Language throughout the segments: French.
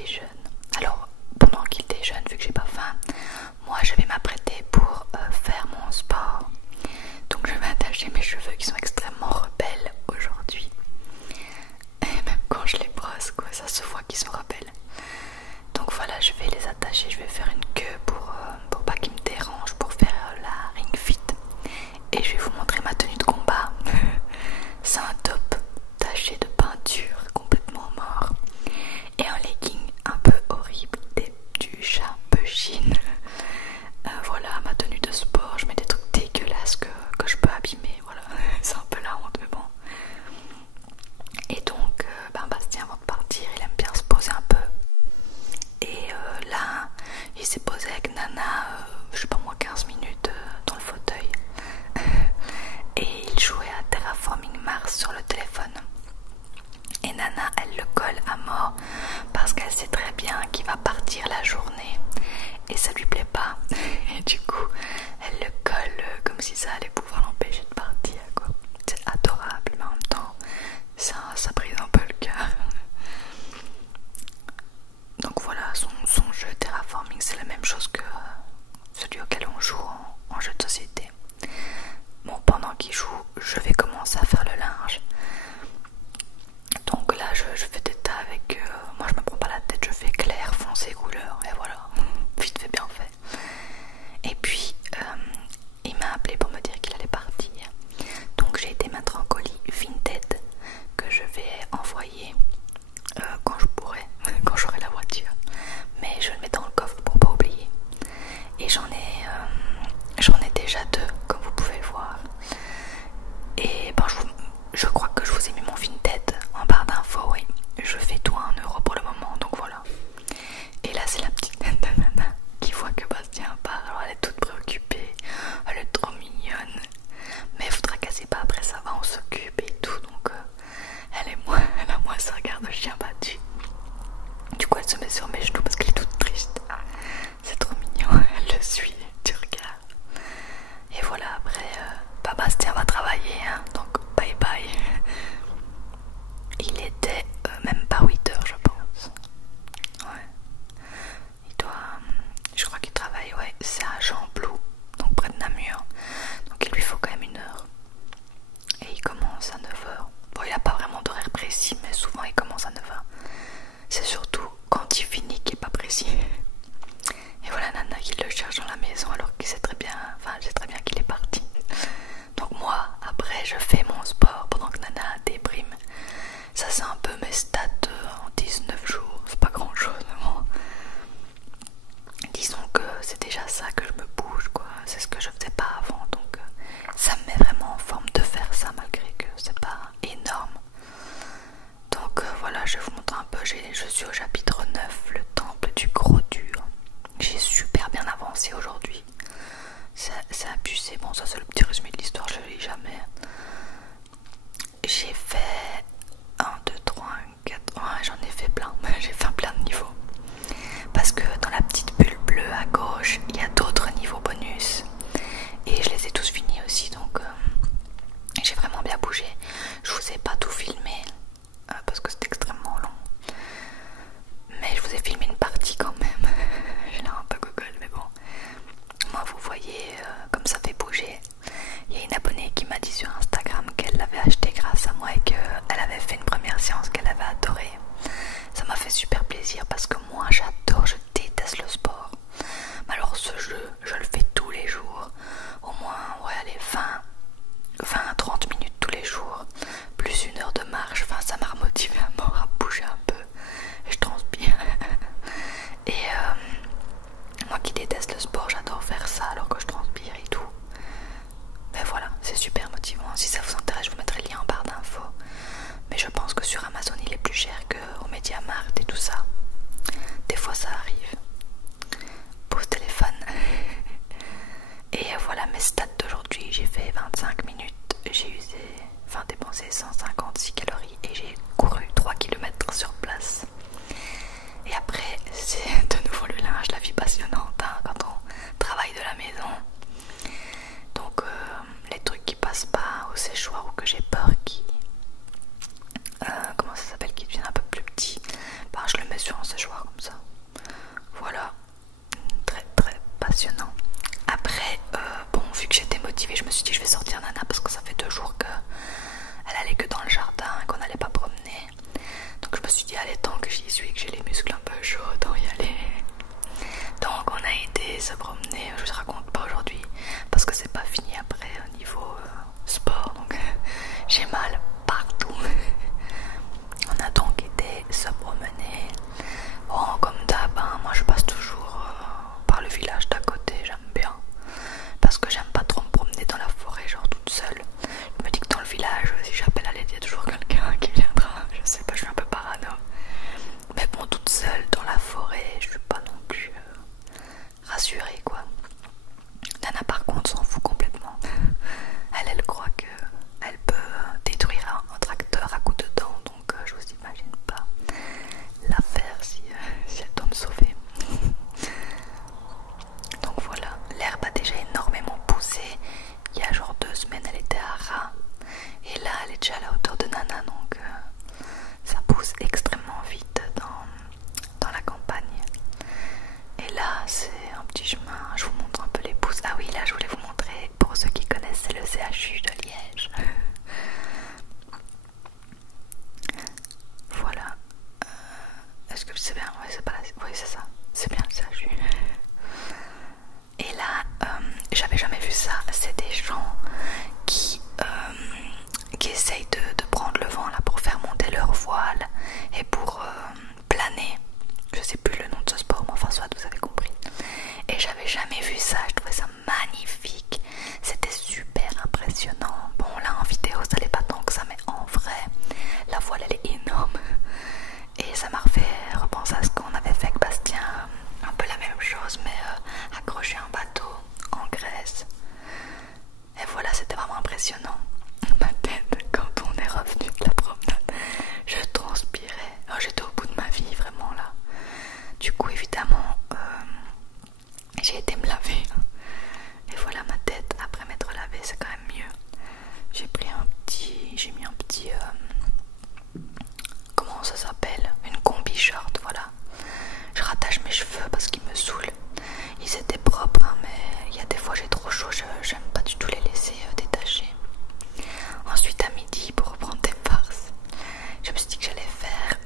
déjeune. Alors, pendant qu'il déjeune, vu que j'ai pas faim, moi je vais m'apprêter pour faire mon sport. Donc je vais attacher mes cheveux qui sont extrêmement rebelles aujourd'hui. Et même quand je les brosse, quoi, ça se voit qu'ils sont rebelles. Donc voilà, je vais les attacher, je vais faire une queue pour pas qu'ils me dérangent, pour faire la ring fit. Et je vais vous montrer ma tenue de combat. C'est un top taché de peinture, complètement mort. Et un legging un peu horrible, du chat un peu chine. Voilà ma tenue de sport, je mets des trucs dégueulasses que je peux abîmer. Voilà, c'est un peu la honte, mais bon. Et donc, Bastien, avant de partir, il aime bien se poser un peu. Et là, il s'est posé avec Nana, je sais pas moi, 15 minutes dans le fauteuil. Et il jouait à Terraforming Mars sur le téléphone. Et Nana, elle le colle à mort parce qu'elle sait très bien qu'il va partir la journée et ça lui plaît pas. Et du coup, elle le colle comme si ça allait pouvoir l'empêcher de partir, quoi. C'est adorable, mais en même temps, ça brise un peu le cœur. Donc voilà, son jeu Terraforming, c'est la même chose que celui auquel on joue en jeu de société. Bon, pendant qu'il joue, je vais commencer à faire le linge. Donc là, je fais des tas avec... moi, je me prends pas la tête, je fais clair, foncé, couleur, et voilà, vite fait, bien fait. Et puis, il m'a appelé pour me dire qu'il allait partir. Donc j'ai été mettre un colis Vinted que je vais envoyer quand je pourrai, quand j'aurai la voiture. Mais je le mets dans le coffre pour pas oublier. Et j'en ai déjà deux, comme vous pouvez le voir. Et ben, je crois que je vous ai mis mon Vinted en barre d'infos, oui. Je fais tout à 1 € pour le moment, donc voilà. Et là, c'est la petite tête de Nana qui voit que Bastien part. Alors elle est toute préoccupée, elle est trop mignonne. Mais vous tracassez pas, après ça va, on s'occupe et tout. Donc elle a moins ce regard de chien battu. Du coup, elle se met sur mes genoux parce qu'elle est toute triste. C'est trop mignon, elle le suit du regard. Et voilà, après, Bastien va travailler, hein, donc bye bye. Il était même pas 8 h, je pense. Ouais. Il doit... je crois qu'il travaille, ouais, c'est à Jean-Blou, donc près de Namur. Donc il lui faut quand même 1 heure. Et il commence à 9 h. Bon, il a pas vraiment d'horaire précis, mais souvent il commence à 9 h. C'est surtout quand il finit qu'il est pas précis. Et voilà Nana qui le cherche dans la maison alors qu'il sait très bien, enfin je sais très bien qu'il est parti. Donc moi, après je fais mon sport pendant que Nana déprime. Ça c'est un peu mes stats en 19 jours, c'est pas grand chose vraiment. Disons que c'est déjà ça que je me bouge, quoi. C'est ce que je faisais pas avant, donc ça me met vraiment en forme de faire ça malgré que c'est pas énorme. Donc voilà, je vous montre un peu, je suis au chapitre 9, le temple du gros dur. J'ai super bien avancé aujourd'hui. C'est abusé, bon ça c'est le petit résumé de l'histoire, je le lis jamais. J'ai fait 1, 2, 3, 4, ouais, j'en ai fait plein, j'ai fait plein de niveaux. Parce que dans la petite bulle bleue à gauche, il y a d'autres niveaux bonus. Et je les ai tous finis aussi, donc j'ai vraiment bien bougé. Je vous ai pas tout filmé, parce que c'est extrêmement long. Mais je vous ai filmé une partie quand même. J'ai l'air un peu gogol, mais bon. Moi, vous voyez, comme ça fait bouger. Il y a une abonnée qui m'a dit sur Instagram qu'elle l'avait acheté grâce à moi et qu'elle avait fait une première séance qu'elle avait adorée. Ça m'a fait super plaisir parce que moi, j'adore, je déteste le sport. Mais alors ce jeu, je le fais tous les jours. Au moins, ouais, allez, 20 à 30 minutes tous les jours. Plus 1 heure de marche. Enfin, ça m'a remotivé à mort à bouger un peu. Et je transpire. Et moi qui déteste le sport, j'adore faire ça alors que je transpire et tout. Mais voilà, c'est super motivant. Si ça vous intéresse, je vous mettrai le lien en barre d'infos. Mais je pense que sur Amazon, il est plus cher qu'au Mediamart et tout ça. Des fois, ça arrive. Pause téléphone. Et voilà mes stats d'aujourd'hui. J'ai fait 25 minutes. J'ai dépensé 156 calories et j'ai couru 3 km sur place. Et après, c'est de nouveau le linge, la vie passionnante, hein, quand on travaille de la maison. Donc les trucs qui passent pas au séchoir ou que j'ai peur qui... comment ça s'appelle, qui deviennent un peu plus petits, bah, je le mets sur un séchoir comme améliorée, je suis pas non plus rassurée quoi. Nana par contre s'en fout complètement. Elle croit que elle peut détruire un tracteur à coups de dents, donc je vous imagine pas la faire si elle doit me sauver. Donc voilà, l'herbe a déjà énormément poussé. Il y a genre 2 semaines elle était à ras. Et là elle est déjà à la hauteur de Nana, donc ça pousse extrêmement vite dans la campagne. Et là c'est un petit chemin, je vous montre un peu les pousses. Ah oui, là je voulais vous montrer, pour ceux qui connaissent, c'est le CHU de Liège. Voilà. Est-ce que c'est bien? Oui, c'est pas là. Oui, c'est ça. C'est bien le CHU. Et là, j'avais jamais vu ça. C'est des gens qui essayent de prendre le vent là pour faire monter leur voile et pour planer. Je sais plus le nom de ce sport, mais enfin soit vous avez compris. Et j'avais jamais vu ça. Je trouvais ça magnifique. C'était super impressionnant. Bon là en vidéo ça l'est pas tant que ça, mais en vrai la voile elle est énorme. Et ça m'a refait repenser à ce qu'on avait fait avec Bastien, un peu la même chose, mais accrocher un bateau en Grèce. Et voilà, c'était vraiment impressionnant. Ma tête, quand on est revenu de la promenade, je transpirais. Oh, j'étais au bout de ma vie, vraiment là. Du coup, évidemment, j'ai été me laver. Et voilà ma tête, après m'être lavée, c'est quand même mieux. J'ai mis un petit... comment ça s'appelle, une combi short, voilà. Je rattache mes cheveux parce qu'ils me saoulent. Ils étaient propres hein, mais il y a des fois j'ai trop chaud, j'aime pas du tout les laisser détacher. Ensuite à midi, pour reprendre des farces, je me suis dit que j'allais faire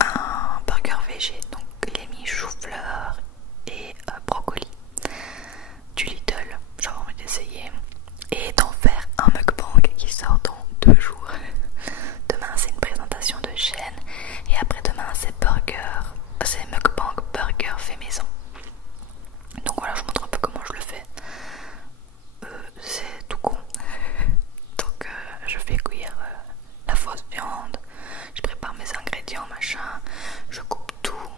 un burger végé. Donc il est mis chou-fleur et brocoli du Lidl. J'avais envie d'essayer et d'en faire un mukbang qui sort dans 2 jours. Demain c'est une présentation de chaîne et après demain c'est mukbang burger fait maison. Donc voilà, je vous montre un peu comment je le fais. C'est tout con. Donc je fais cuire la fausse viande, je prépare mes ingrédients machin, je coupe tout,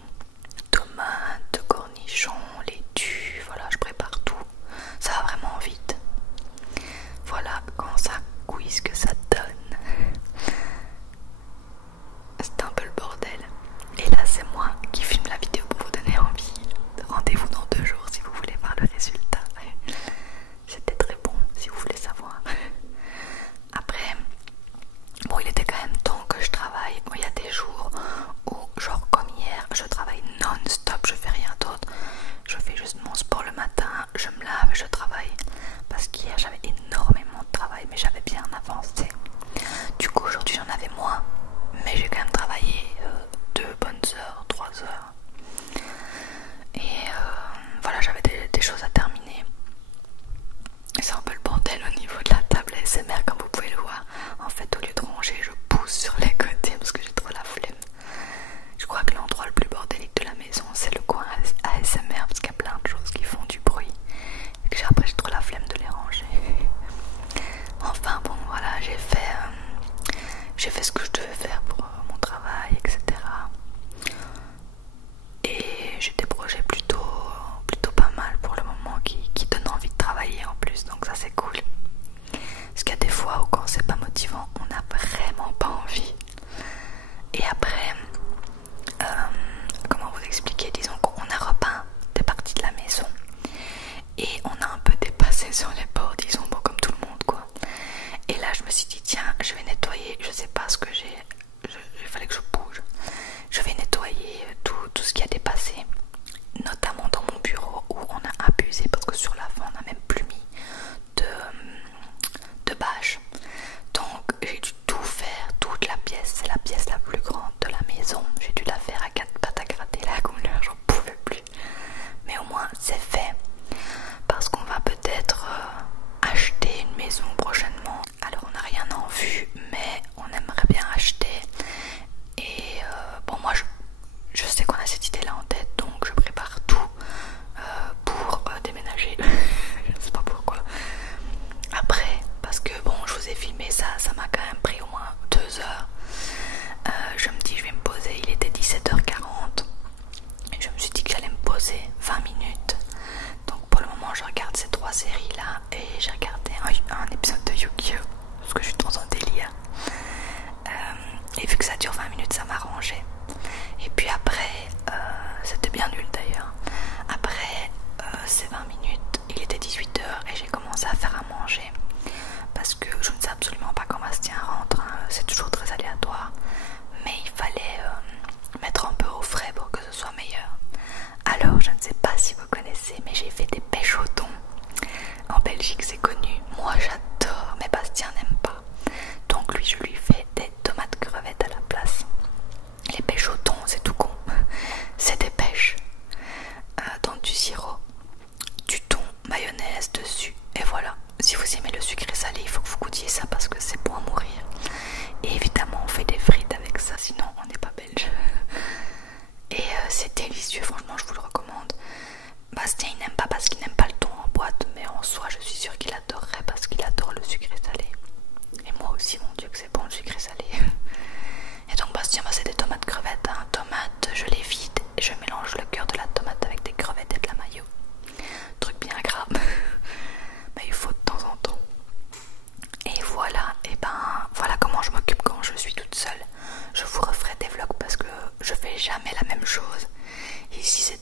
ici